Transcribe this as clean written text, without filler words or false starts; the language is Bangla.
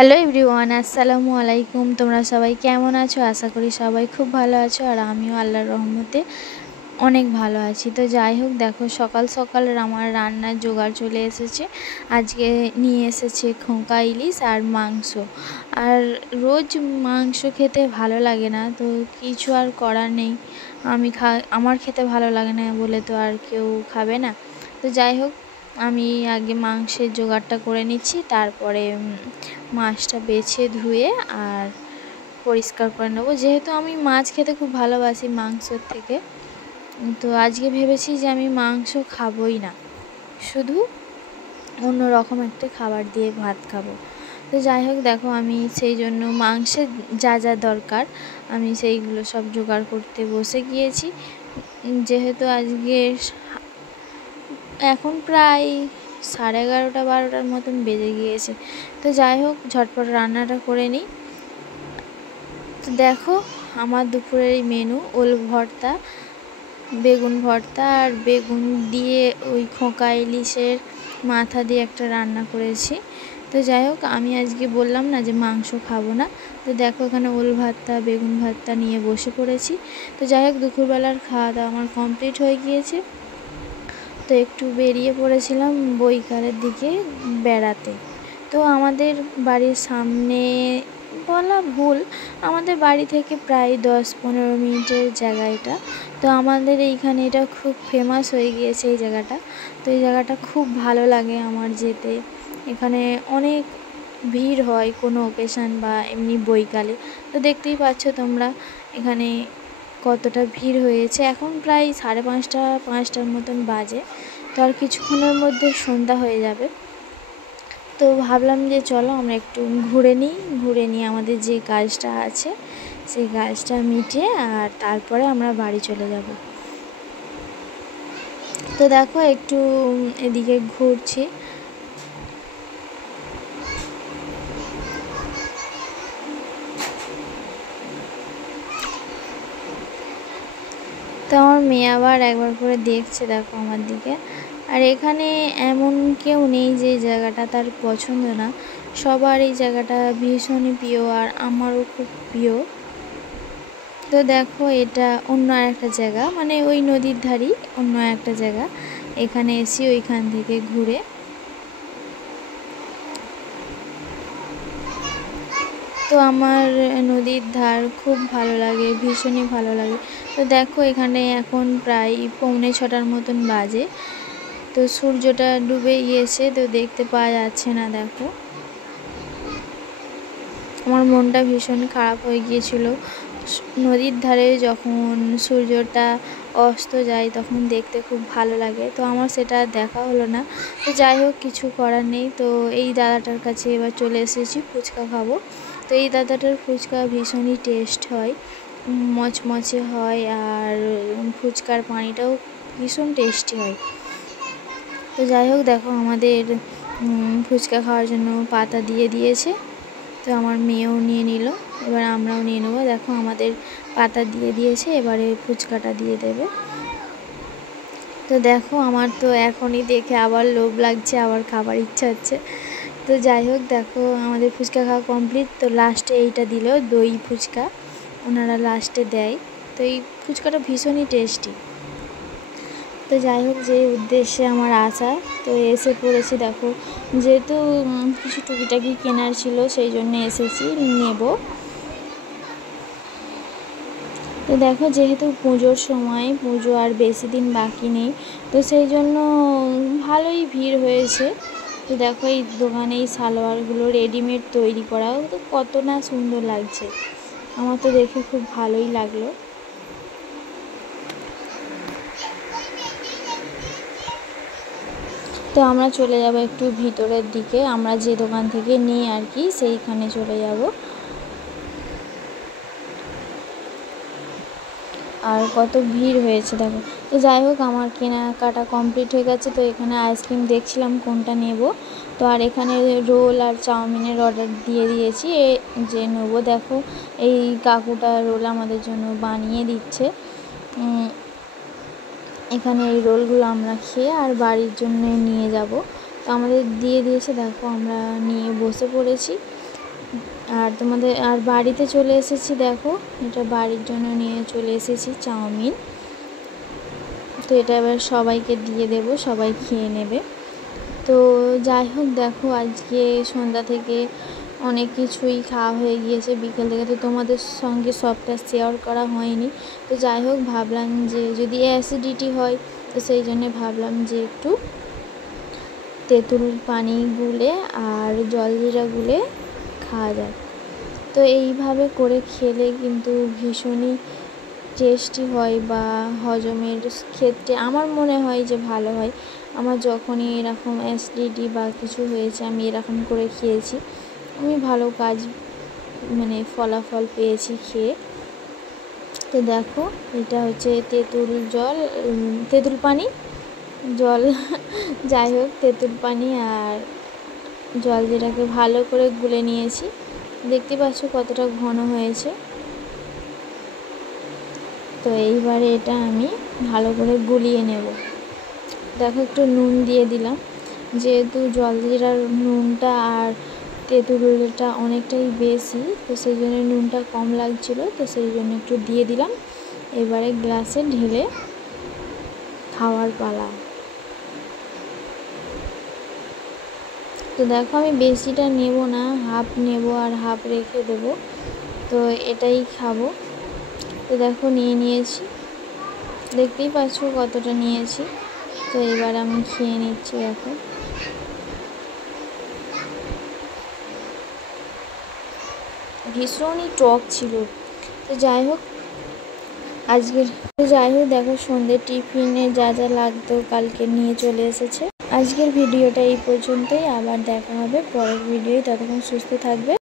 হ্যালো এভরিওয়ান, আসসালামু আলাইকুম। তোমরা সবাই কেমন আছো? আশা করি সবাই খুব ভালো আছো, আর আমিও আল্লাহর রহমতে অনেক ভালো আছি। তো যাই হোক, দেখো সকাল সকাল আমার রান্নার জোগাড় চলে এসেছে। আজকে নিয়ে এসেছে খোঁকা ইলিশ আর মাংস। আর রোজ মাংস খেতে ভালো লাগে না, তো কিছু আর করার নেই। আমার খেতে ভালো লাগে না বলে তো আর কেউ খাবে না। তো যাই হোক, আমি আগে মাংসের জোগাড়টা করে নিচ্ছি, তারপরে মাছটা বেছে ধুয়ে আর পরিষ্কার করে নেবো। যেহেতু আমি মাছ খেতে খুব ভালোবাসি মাংসের থেকে, তো আজকে ভেবেছি যে আমি মাংস খাবোই না, শুধু অন্য রকম একটা খাবার দিয়ে ভাত খাবো। তো যাই হোক, দেখো আমি সেই জন্য মাংসের যা যা দরকার আমি সেইগুলো সব জোগাড় করতে বসে গিয়েছি। যেহেতু আজকে এখন প্রায় 11:30-12টার মতন বেজে গিয়েছে। তো যাই হোক, ঝটপট রান্নাটা করে নিই। তো দেখো, আমার দুপুরের মেনু ওল ভর্তা, বেগুন ভর্তা আর বেগুন দিয়ে ওই খোঁকা ইলিশের মাথা দিয়ে একটা রান্না করেছি। তো যাই হোক, আমি আজকে বললাম না যে মাংস খাবো না, তো দেখো এখানে ওল ভর্তা বেগুন ভর্তা নিয়ে বসে পড়েছি। তো যাই হোক, দুপুরবেলার খাওয়া দাওয়া আমার কমপ্লিট হয়ে গিয়েছে। তো একটু বেরিয়ে পড়েছিলাম বৈকালের দিকে বেড়াতে। তো আমাদের বাড়ির সামনে বলা ভুল, আমাদের বাড়ি থেকে প্রায় 10-15 মিনিটের জায়গা এটা। তো আমাদের এইখানে এটা খুব ফেমাস হয়ে গিয়েছে এই জায়গাটা। তো এই জায়গাটা খুব ভালো লাগে আমার যেতে। এখানে অনেক ভিড় হয় কোনো অকেশান বা এমনি বৈকালে। তো দেখতেই পাচ্ছ তোমরা এখানে কতটা ভিড় হয়েছে। এখন প্রায় 5:30-5টার মতন বাজে। তো আর কিছুক্ষণের মধ্যে সন্ধ্যা হয়ে যাবে। তো ভাবলাম যে চলো আমরা একটু ঘুরে নিয়ে আমাদের যে কাজটা আছে সেই কাজটা মিটিয়ে আর তারপরে আমরা বাড়ি চলে যাব। তো দেখো একটু এদিকে ঘুরছি। তো আমার মেয়ে আবার একবার করে দেখছে, দেখো আমার দিকে। আর এখানে এমন কেউ নেই যে জায়গাটা তার পছন্দ না, সবার এই জায়গাটা ভীষণই প্রিয় আর আমারও খুব প্রিয়। তো দেখো এটা অন্য একটা জায়গা, মানে ওই নদীর ধারেই অন্য একটা জায়গা। এখানে এসি ওইখান থেকে ঘুরে। তো আমার নদীর ধার খুব ভালো লাগে, ভীষণই ভালো লাগে। তো দেখো এখানে এখন প্রায় 5:45 মতন বাজে। তো সূর্যটা ডুবে গিয়েছে, তো দেখতে পাওয়া যাচ্ছে না। দেখো আমার মনটা ভীষণ খারাপ হয়ে গিয়েছিল। নদীর ধারে যখন সূর্যটা অস্ত যায় তখন দেখতে খুব ভালো লাগে, তো আমার সেটা দেখা হলো না। তো যাই হোক, কিছু করার নেই। তো এই দাদাটার কাছে এবার চলে এসেছি, ফুচকা খাবো। তো এই দাদাটার ফুচকা ভীষণই টেস্ট হয়, মচমচে হয়, আর ফুচকার পানিটাও ভীষণ টেস্টি হয়। তো যাই হোক, দেখো আমাদের ফুচকা খাওয়ার জন্য পাতা দিয়ে দিয়েছে। তো আমার মেয়েও নিয়ে নিল, এবার আমরাও নিয়ে নেবো। দেখো আমাদের পাতা দিয়ে দিয়েছে, এবারে ফুচকাটা দিয়ে দেবে। তো দেখো আমার তো এখনই দেখে আবার লোভ লাগছে, আবার খাবার ইচ্ছা হচ্ছে। তো যাই হোক, দেখো আমাদের ফুচকা খাওয়া কমপ্লিট। তো লাস্টে এইটা দিল দই ফুচকা, ওনারা লাস্টে দেয়। তো এই ফুচকাটা ভীষণই টেস্টি। তো যাই হোক, যে উদ্দেশ্যে আমার আসা, তো এসে পড়েছি। দেখো যেহেতু কিছু টুকিটাকি কেনার ছিল সেই জন্য এসেছি নেব। তো দেখো যেহেতু পুজোর সময়, পুজো আর বেশি দিন বাকি নেই, তো সেই জন্য ভালোই ভিড় হয়েছে। তো দেখো এই দোকানে এই সালোয়ারগুলো রেডিমেড তৈরি করা, তো কত না সুন্দর লাগছে, আমার তো দেখে খুব ভালোই লাগলো। তো আমরা চলে যাব একটু ভিতরের দিকে, আমরা যে দোকান থেকে নিই আর কি সেইখানে চলে যাব। আর কত ভিড় হয়েছে দেখো। তো যাই হোক, আমার কেনাকাটা কমপ্লিট হয়ে গেছে। তো এখানে আইসক্রিম দেখছিলাম কোনটা নেব। তো আর এখানে রোল আর চাউমিনের অর্ডার দিয়ে দিয়েছি যে নেব। দেখো এই কাকুটা রোল আমাদের জন্য বানিয়ে দিচ্ছে। এখানে এই রোলগুলো আমরা খেয়ে আর বাড়ির জন্য নিয়ে যাব। তো আমাদের দিয়ে দিয়েছে, দেখো আমরা নিয়ে বসে পড়েছি। আর তোমাদের আর বাড়িতে চলে এসেছি, দেখো এটা বাড়ির জন্য নিয়ে চলে এসেছি চাউমিন। তো এটা এবার সবাইকে দিয়ে দেব, সবাই খেয়ে নেবে। তো যাই হোক, দেখো আজকে সন্ধ্যা থেকে অনেক কিছুই খাওয়া হয়ে গিয়েছে, বিকেল থেকে তো তোমাদের সঙ্গে সবটা শেয়ার করা হয়নি। তো যাই হোক, ভাবলাম যে যদি অ্যাসিডিটি হয় তো সেই জন্য ভাবলাম যে একটু তেঁতুল পানি গুলে আর জলজিরা গুলে খাওয়া যায়। তো এইভাবে করে খেলে কিন্তু ভীষণই টেস্টি হয় বা হজমের ক্ষেত্রে আমার মনে হয় যে ভালো হয়। আমার যখনই এরকম অ্যাসিডিটি বা কিছু হয়েছে আমি এরকম করে খেয়েছি, আমি ভালো কাজ মানে ফলাফল পেয়েছি খেয়ে। তো দেখো এটা হচ্ছে তেঁতুল পানি জল যাই হোক, তেঁতুল পানি আর জলজিরাকে ভালো করে গুলে নিয়েছি। দেখতে পাচ্ছ কতটা ঘন হয়েছে। তো এইবারে এটা আমি ভালো করে গুলিয়ে নেব। দেখো একটু নুন দিয়ে দিলাম, যেহেতু জলজিরার নুনটা আর তেঁতুলটা অনেকটাই বেশি, তো সেই জন্য নুনটা কম লাগছিল, তো সেই জন্য একটু দিয়ে দিলাম। এবারে গ্লাসে ঢেলে খাওয়ার পালা। তো দেখো আমি বেশিটা নেব না, হাফ নেব আর হাফ রেখে দেব, তো এটাই খাবো। তো দেখো নিয়ে নিয়েছি, দেখতেই পাচ্ছ কতটা নিয়েছি। তো এবার আমি খেয়ে নিচ্ছি। দেখো ভীষণই টক ছিল। তো যাই হোক দেখো সন্ধ্যের টিফিনে যা যা লাগতো কালকে নিয়ে চলে এসেছে। আজকের ভিডিওটা এই পর্যন্তই, আবার দেখা হবে পরের ভিডিওয়। ততক্ষণ সুস্থ থাকবে।